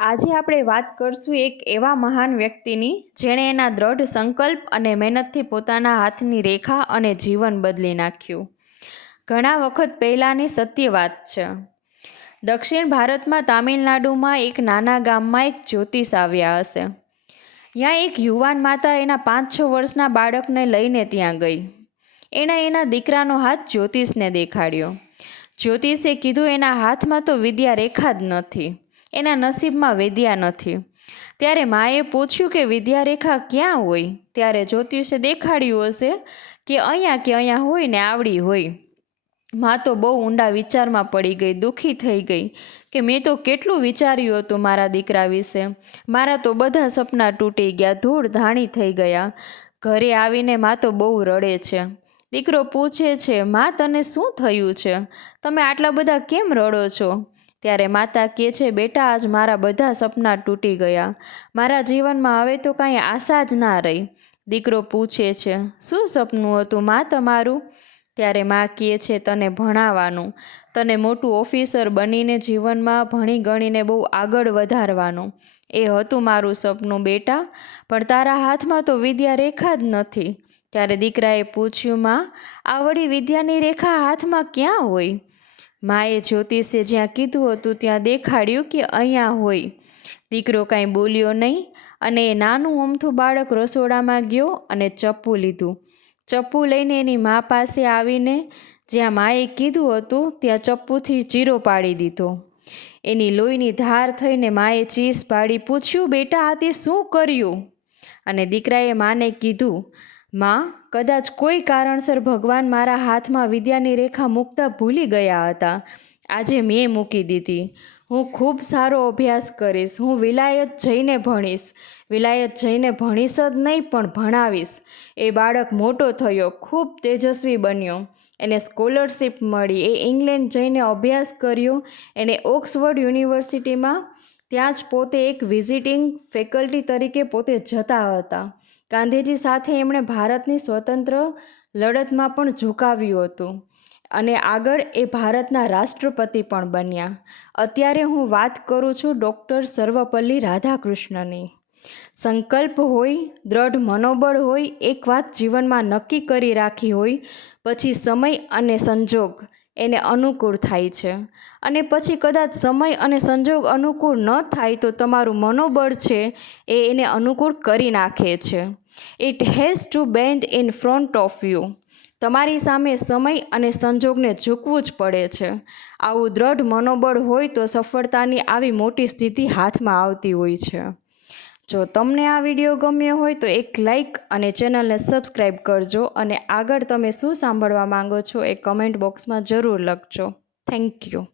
આજે આપણે વાત કરશું એક એવા મહાન વ્યક્તિની જેણે એના દ્રઢ સંકલ્પ અને મહેનતથી પોતાના હાથની રેખા અને જીવન બદલી નાખ્યું. ઘણા વખત પહેલાંની સત્ય વાત છે. દક્ષિણ ભારતમાં તામિલનાડુમાં એક નાના ગામમાં એક જ્યોતિષ આવ્યા હશે. ત્યાં એક યુવાન માતા એના પાંચ છ વર્ષના બાળકને લઈને ત્યાં ગઈ. એણે એના દીકરાનો હાથ જ્યોતિષને દેખાડ્યો. જ્યોતિષે કીધું, એના હાથમાં તો વિદ્યા રેખા જ નથી. એના નસીબમાં વિદ્યા નથી. ત્યારે માએ પૂછ્યું કે વિદ્યા રેખા ક્યાં હોય? ત્યારે જ્યોતિષે દેખાડ્યું હશે કે, અહીંયા કે અહીંયા હોય ને આવડી હોય. માં તો બહુ ઊંડા વિચારમાં પડી ગઈ, દુઃખી થઈ ગઈ કે, મેં તો કેટલું વિચાર્યું હતું મારા દીકરા વિશે. મારા તો બધા સપના તૂટી ગયા, ધૂળ ધાણી થઈ ગયા. ઘરે આવીને માં તો બહુ રડે છે. દીકરો પૂછે છે, માં, તને શું થયું છે? તમે આટલા બધા કેમ રડો છો? ત્યારે માતા કહે છે, બેટા, આજ મારા બધા સપના તૂટી ગયા. મારા જીવનમાં હવે તો કાંઈ આશા જ ના રહી. દીકરો પૂછે છે, શું સપનું હતું મા તમારું? ત્યારે માં કહે છે, તને ભણાવવાનું. તને મોટું ઓફિસર બનીને જીવનમાં ભણી ગણીને બહુ આગળ વધારવાનું. એ હતું મારું સપનું, બેટા. પણ તારા હાથમાં તો વિદ્યા રેખા જ નથી. ત્યારે દીકરાએ પૂછ્યું, માં, આ વળી વિદ્યાની રેખા હાથમાં ક્યાં હોય? માએ જ્યોતિષે જ્યાં કીધું હતું, ત્યાં દેખાડ્યું કે અહીંયા હોય. દીકરો કાંઈ બોલ્યો નહીં અને એ નાનું અમથું બાળક રસોડામાં ગયો અને ચપ્પુ લીધું. ચપ્પુ લઈને એની મા પાસે આવીને જ્યાં માએ કીધું હતું, ત્યાં ચપ્પુથી ચીરો પાડી દીધો. એની લોહીની ધાર થઈને માએ ચીસ પાડી પૂછ્યું, બેટા, આ તે શું કર્યું? અને દીકરાએ માને કીધું માં, કદાચ કોઈ કારણસર ભગવાન મારા હાથમાં વિદ્યાની રેખા મૂકતા ભૂલી ગયા હતા. આજે મેં મૂકી દીધી. હું ખૂબ સારો અભ્યાસ કરીશ. હું વિલાયત જઈને ભણીશ. વિલાયત જઈને ભણીશ જ નહીં, પણ ભણાવીશ. એ બાળક મોટો થયો, ખૂબ તેજસ્વી બન્યો. એને સ્કોલરશિપ મળી. એ ઇંગ્લેન્ડ જઈને અભ્યાસ કર્યો. એને ઓક્સફર્ડ યુનિવર્સિટીમાં ત્યાં જ પોતે એક વિઝિટિંગ ફેકલ્ટી તરીકે પોતે જતા હતા. ગાંધીજી સાથે એમણે ભારતની સ્વતંત્ર લડતમાં પણ ઝુકાવ્યું હતું અને આગળ એ ભારતના રાષ્ટ્રપતિ પણ બન્યા. અત્યારે હું વાત કરું છું ડૉક્ટર સર્વપલ્લી રાધાકૃષ્ણની. સંકલ્પ હોય, દ્રઢ મનોબળ હોય, એક વાત જીવનમાં નક્કી કરી રાખી હોય, પછી સમય અને સંજોગ એને અનુકૂળ થાય છે. અને પછી કદાચ સમય અને સંજોગ અનુકૂળ ન થાય તો તમારું મનોબળ છે એ એને અનુકૂળ કરી નાખે છે. It has to bend in front of you તમારી સામે સમય અને સંજોગને ઝૂકવું જ પડે છે. આવું દ્રઢ મનોબળ હોય તો સફળતાની આવી મોટી સ્થિતિ હાથમાં આવતી હોય છે. જો તમને આ વીડિયો ગમ્યો હોય તો એક લાઈક અને ચેનલને સબસ્ક્રાઈબ કરજો અને આગળ તમે શું સાંભળવા માંગો છો એ કમેન્ટ બોક્સમાં જરૂર લખજો. Thank you.